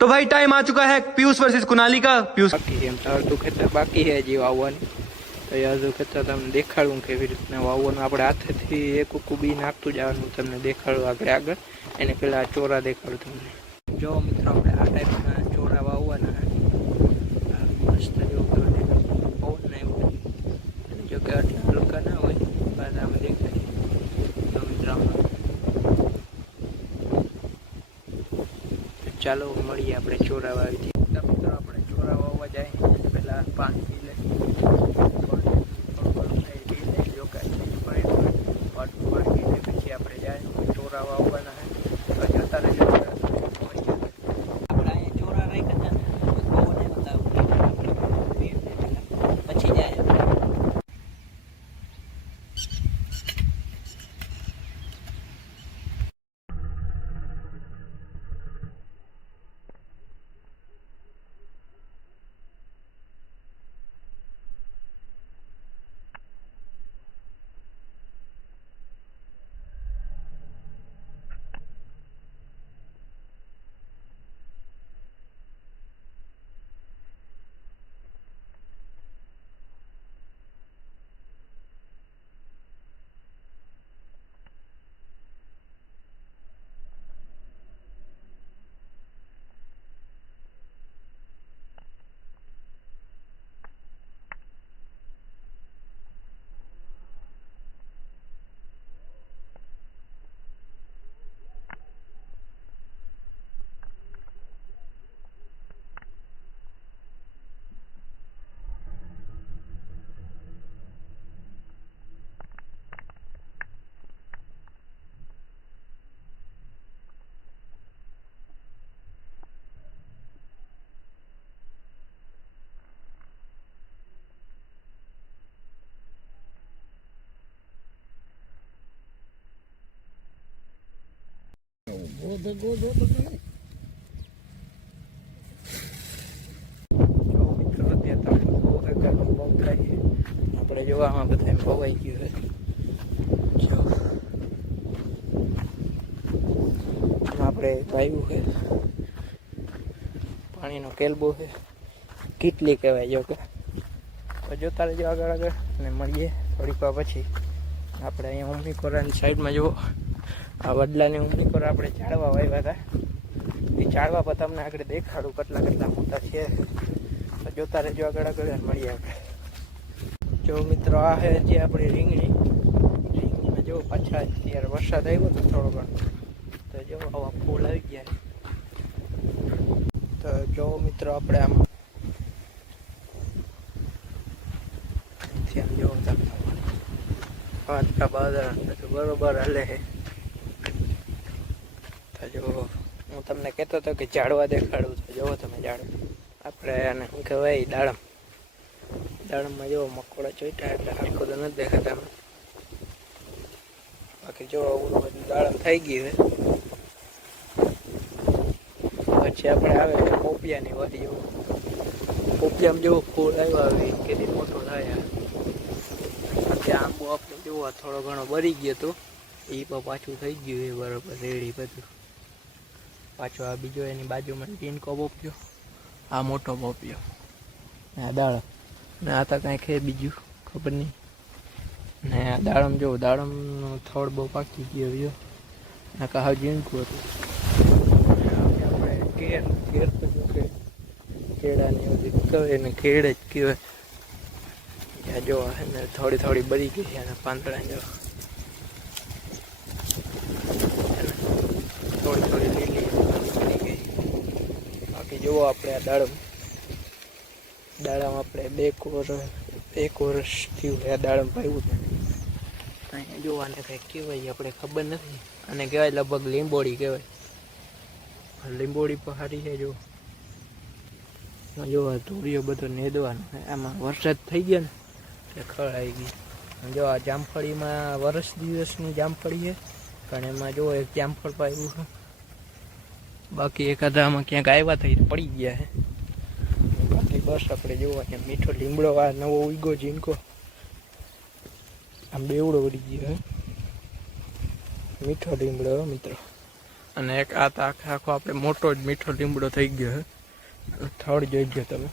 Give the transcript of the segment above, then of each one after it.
तो भाई टाइम आ चुका है पीयूष वर्सेस कुनाली का। पीयूष बाकी है અડધું ખેતર બાકી છે હજી વાવવાની, તો એ અડધું ખેતર તમને દેખાડું કેવી રીતના વાવવાનું. આપણે હાથેથી એક બી નાખતું જવાનું, તમને દેખાડું આગળ આગળ. એને પેલા ચોરા દેખાડું તમને. જો મિત્રો આપણે આ ટાઈપના ચોરા વાવવાના. મસ્ત જો પવન આવ્યો, જો કે આટલા હલકા ના હોય બસ આમાં દેખાય. તો મિત્રો ચાલો મળીએ આપણે ચોરા વાવી. મિત્રો આપણે ચોરા વાવવા જાય પેલા પાણી પી લે, પછી આપણે જાય ચોરા વાવવાના. જતા રહેજો. આપણે અહીંયા ચોરા રાખ્યા પછી જાય. આપણે જોવામાં બધા ભવાઈ ગયું છે. આપણે વાયુ છે, પાણીનો કેલબો છે, કેટલી કહેવાય. જો કે જોતા રહેજો આગળ આગળ અને મળીએ થોડીક વાર પછી. આપણે અહીંયા ઉમની કોરાની સાઈડમાં જુઓ, આ વડલાની ઉમની કોરા આપણે ઝાડવા વાવ્યા હતા. એ ઝાડવા પર તમને આગળ દેખાડું કેટલા કેટલા મોટા છે. તો જોતા રહેજો આગળ આગળ મળીએ આપણે. જો મિત્રો આ છે જે આપણી રીંગણીમાં જો પાછા ત્યારે વરસાદ આવ્યો તો થોડો ઘણો, તો જો આવા ફૂલ આવી ગયા. તો જો મિત્રો આપણે આમાં જો આટલા બાદર બરોબર હાલે છે. તો જો હું તમને કહેતો હતો કે ઝાડવા દેખાડું, તો જુઓ તમે ઝાડવા. આપણે આને શું કહેવાય, દાડમમાં જો મકોડા ચોઈટા એટલે હરખો તો નથી દેખાતા. બાકી જો આવું બધું દાડમ થઈ ગયું છે. પછી આપણે આવે પોપિયાની વાડી. જો પોપિયામાં જેવો ફૂલ આવ્યા આવે કેટલી મોટો થાય. ત્યાં આંબો આપણે જોવા થોડો ઘણો બરી ગયો હતો, એ પણ પાછું થઈ ગયું એ બરાબર રેડી બધું. પાછો આ બીજો એની બાજુમાં ટીનકો પોપ્યો, આ મોટો પોપ્યો, આ દાડમ ને આ તો કાંઈક છે બીજું ખબર નહીં. ને આ દાડમ જો દાડમનો થડ બહુ પાકી ગયો રહ્યો, આ કાહ ઝીણકું હતું. આપણે કેર તો જો કે કેળાની બધી કહેવાય ને કેળ જ કહેવાય. ત્યાં જો ને થોડી થોડી બરી ગઈ છે એના પાંદડા. જો થોડી થોડી લીલી બની ગઈ. બાકી જુઓ આપણે આ દાડમ આપણે એક વર્ષ થયું આ દાડમ પાયું છે. અહીંયા જોવાને કંઈક કહેવાય આપણે ખબર નથી, અને કહેવાય લગભગ લીંબોડી કહેવાય. લીંબોડી પણ સારી છે. જો ધોરીઓ બધો નેદવાનો, આમાં વરસાદ થઈ ગયો ને એટલે ખળ આવી ગઈ. જો આ જામફળીમાં વર્ષ દિવસની જામફળી છે, પણ એમાં જો એક જામફળ પાયું છે. બાકી એકાદા આમાં ક્યાંક આવ્યા થઈ પડી ગયા છે. બાકી બસ આપણે જોવા અહીંયા મીઠો લીમડો આ નવો ઉગ્યો ઝીણકો, આમ બેવડો વળી ગયો હે મીઠો લીમડો મિત્રો. અને એક આ તો આખો આપણે મોટો જ મીઠો લીમડો થઈ ગયો છે. થડ જોઈ ગયો તમે.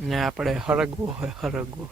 ને આપણે હરગવો હોય હરગવો.